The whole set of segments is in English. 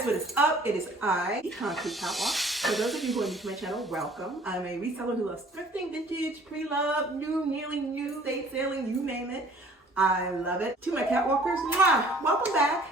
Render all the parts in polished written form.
guys, what is up? It is I, Concrete Catwalk. For those of you who are new to my channel, welcome. I'm a reseller who loves thrifting, vintage, pre-loved, new, nearly new, estate selling, you name it. I love it. To my catwalkers, mwah! Welcome back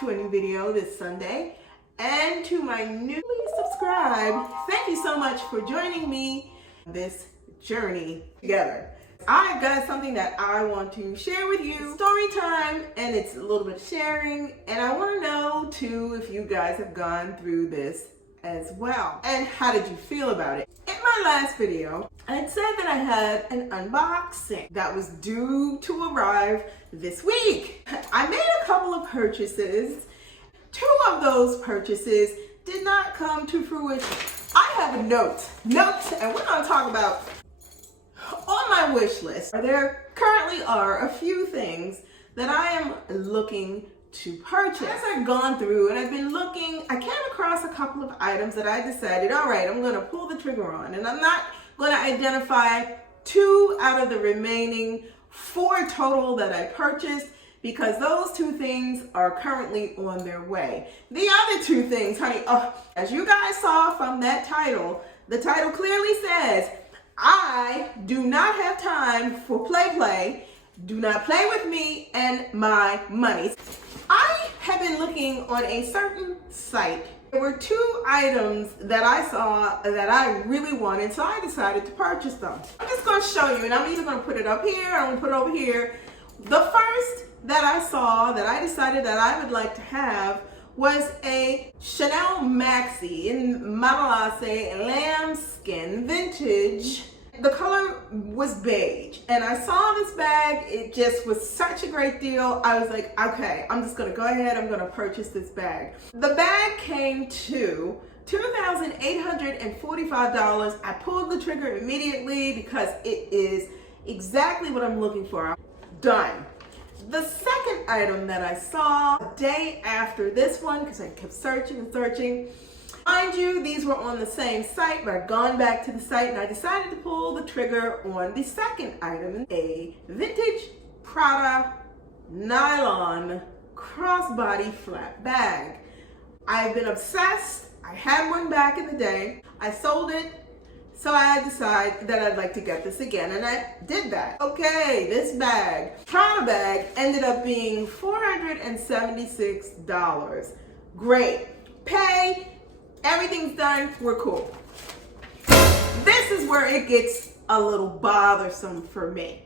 to a new video this Sunday. And to my newly subscribed, thank you so much for joining me on this journey together. I've got something that I want to share with you. Story time, and it's a little bit of sharing, and I want to know too if you guys have gone through this as well. And how did you feel about it? In my last video, I had said that I had an unboxing that was due to arrive this week. I made a couple of purchases. Two of those purchases did not come to fruition. I have notes, and we're going to talk about on my wish list. There currently are a few things that I am looking to purchase. As I've gone through and I've been looking, I came across a couple of items that I decided, all right, I'm going to pull the trigger on, and I'm not going to identify 2 out of the remaining 4 total that I purchased, because those 2 things are currently on their way. The other 2 things, honey, as you guys saw from that title, the title clearly says, I do not have time for play. Do not play with me and my money. I have been looking on a certain site. There were 2 items that I saw that I really wanted, so I decided to purchase them. I'm just going to show you, and I'm either going to put it up here or I'm going to put it over here. The first that I saw that I decided that I would like to have was a Chanel Maxi in Matelasse lambskin vintage. The color was beige, and I saw this bag. It just was such a great deal. I was like, okay, I'm just gonna go ahead, I'm gonna purchase this bag. The bag came to $2,845. I pulled the trigger immediately because it is exactly what I'm looking for. Done. The second item that I saw a day after this one, because I kept searching and searching. Mind you, these were on the same site, but I've gone back to the site and I decided to pull the trigger on the second item, a vintage Prada nylon crossbody flat bag. I've been obsessed. I had one back in the day. I sold it. So I decided that I'd like to get this again, and I did that. Okay, this bag, Prada bag, ended up being $476. Great. Pay, everything's done, we're cool. This is where it gets a little bothersome for me.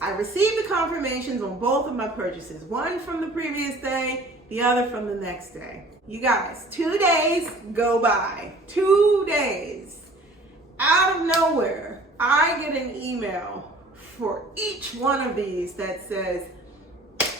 I received the confirmations on both of my purchases, one from the previous day, the other from the next day. You guys, 2 days go by. 2 days. Out of nowhere, I get an email for each one of these that says,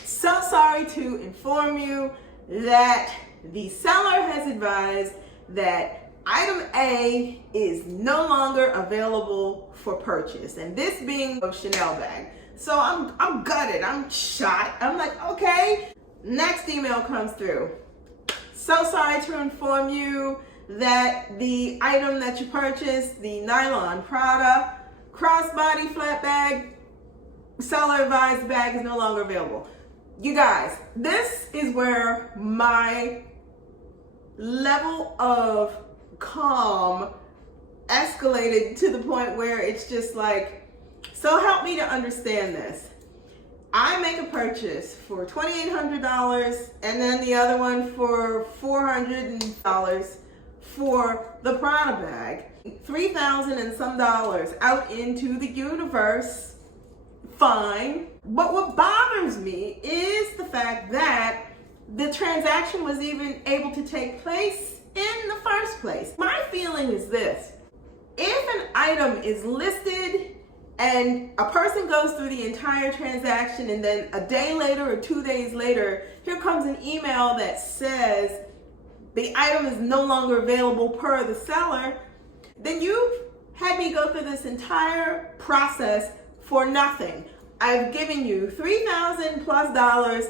so sorry to inform you that the seller has advised that item A is no longer available for purchase. And this being a Chanel bag. So I'm gutted, I'm shot. I'm like, okay. Next email comes through. So sorry to inform you that the item that you purchased, the nylon Prada crossbody flat bag, seller advised bag is no longer available. You guys, this is where my level of calm escalated to the point where it's just like, so help me to understand this. I make a purchase for $2,800 and then the other one for $400 for the Prada bag. $3,000 and some dollars out into the universe. Fine. But what bothers me is the fact that the transaction was even able to take place in the first place. My feeling is this: if an item is listed and a person goes through the entire transaction and then a day later or 2 days later, here comes an email that says the item is no longer available per the seller, then you've had me go through this entire process for nothing. I've given you $3,000 plus.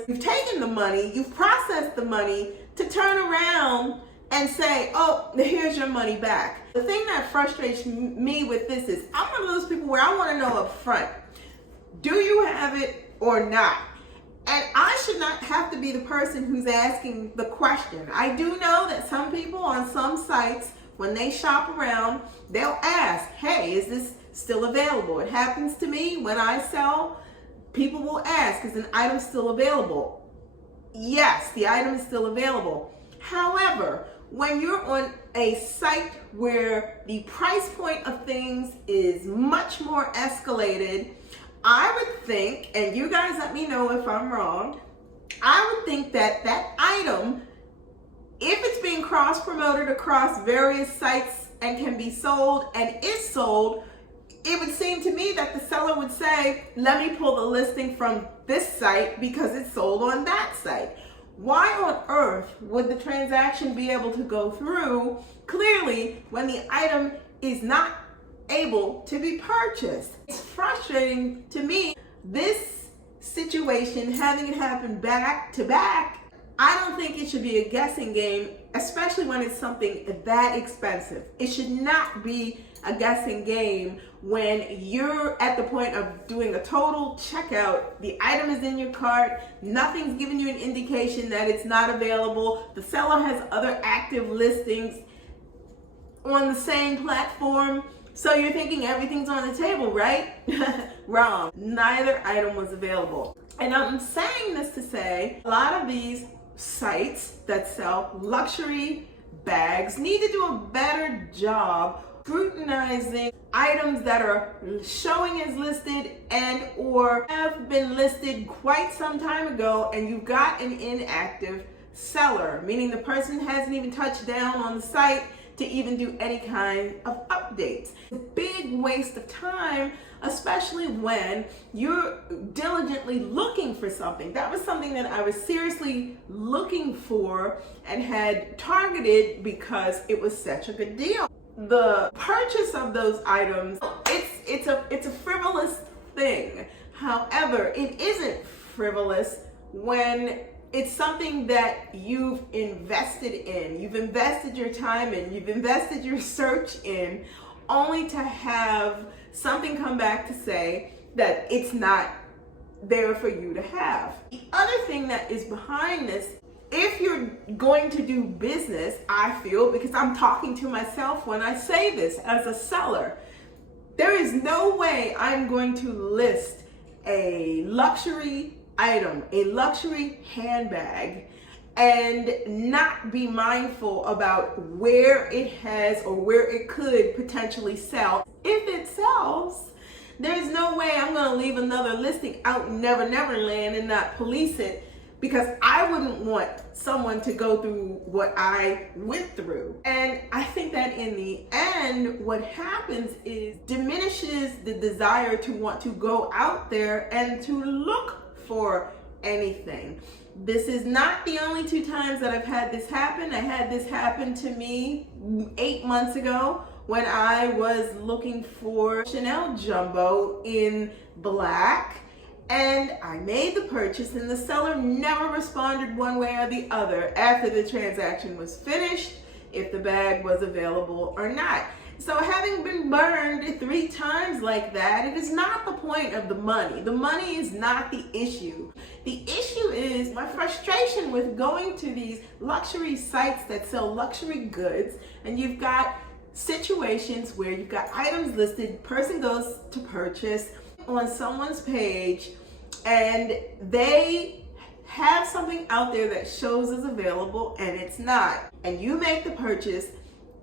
You've taken the money, you've processed the money to turn around and say, oh, here's your money back. The thing that frustrates me with this is I'm one of those people where I want to know up front, do you have it or not? And I should not have to be the person who's asking the question. I do know that some people on some sites, when they shop around, they'll ask, hey, is this still available? It happens to me when I sell. People will ask, is an item still available? Yes, the item is still available. However, when you're on a site where the price point of things is much more escalated, I would think, and you guys let me know if I'm wrong, I would think that that item, if it's being cross-promoted across various sites and can be sold and is sold, it would seem to me that the seller would say, let me pull the listing from this site because it's sold on that site. Why on earth would the transaction be able to go through clearly when the item is not able to be purchased? It's frustrating to me, this situation, having it happen back to back. I don't think it should be a guessing game, especially when it's something that expensive. It should not be a guessing game when you're at the point of doing a total checkout. The item is in your cart, nothing's giving you an indication that it's not available. The seller has other active listings on the same platform. So you're thinking everything's on the table, right? Wrong. Neither item was available. And I'm saying this to say, a lot of these sites that sell luxury bags need to do a better job scrutinizing items that are showing as listed and or have been listed quite some time ago, and you've got an inactive seller, meaning the person hasn't even touched down on the site to even do any kind of updates. It's a big waste of time, especially when you're diligently looking for something. That was something that I was seriously looking for and had targeted because it was such a good deal. The purchase of those items, it's a frivolous thing. However, it isn't frivolous when it's something that you've invested in. You've invested your time in, you've invested your search in, only to have something come back to say that it's not there for you to have. The other thing that is behind this, if you're going to do business, I feel, because I'm talking to myself when I say this as a seller, there is no way I'm going to list a luxury item, a luxury handbag, and not be mindful about where it has or where it could potentially sell. If it sells, there's no way I'm going to leave another listing out in Never Never Land and not police it, because I wouldn't want someone to go through what I went through. And I think that in the end, what happens is diminishes the desire to want to go out there and to look for anything. This is not the only 2 times that I've had this happen. I had this happen to me 8 months ago when I was looking for Chanel Jumbo in black, and I made the purchase, and the seller never responded one way or the other after the transaction was finished, if the bag was available or not. So having been burned 3 times like that, it is not the point of the money. The money is not the issue. The issue is my frustration with going to these luxury sites that sell luxury goods, and you've got situations where you've got items listed, person goes to purchase on someone's page, and they have something out there that shows as available and it's not. And you make the purchase,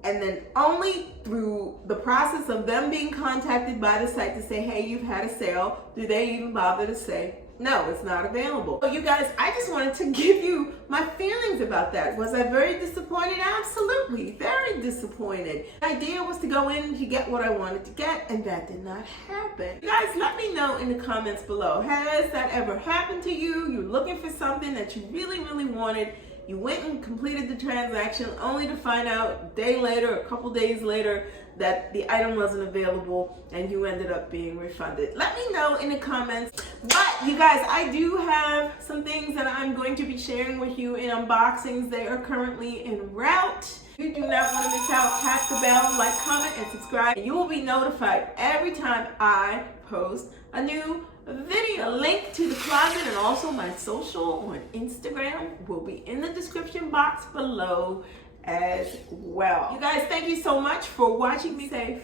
and then only through the process of them being contacted by the site to say, hey, you've had a sale, do they even bother to say, no, it's not available. So you guys, I just wanted to give you my feelings about that. Was I very disappointed? Absolutely, very disappointed. The idea was to go in to get what I wanted to get, and that did not happen. You guys, let me know in the comments below. Has that ever happened to you? You're looking for something that you really, really wanted. You went and completed the transaction only to find out a day later, a couple days later, that the item wasn't available and you ended up being refunded. Let me know in the comments. But you guys, I do have some things that I'm going to be sharing with you in unboxings. They are currently en route. You do not want to miss out. Tap the bell, like, comment, and subscribe. You will be notified every time I post a new video. Link to the closet, and also my social on Instagram will be in the description box below as well. You guys, thank you so much for watching. Me safe,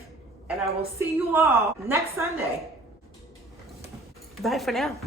and I will see you all next Sunday. Bye for now.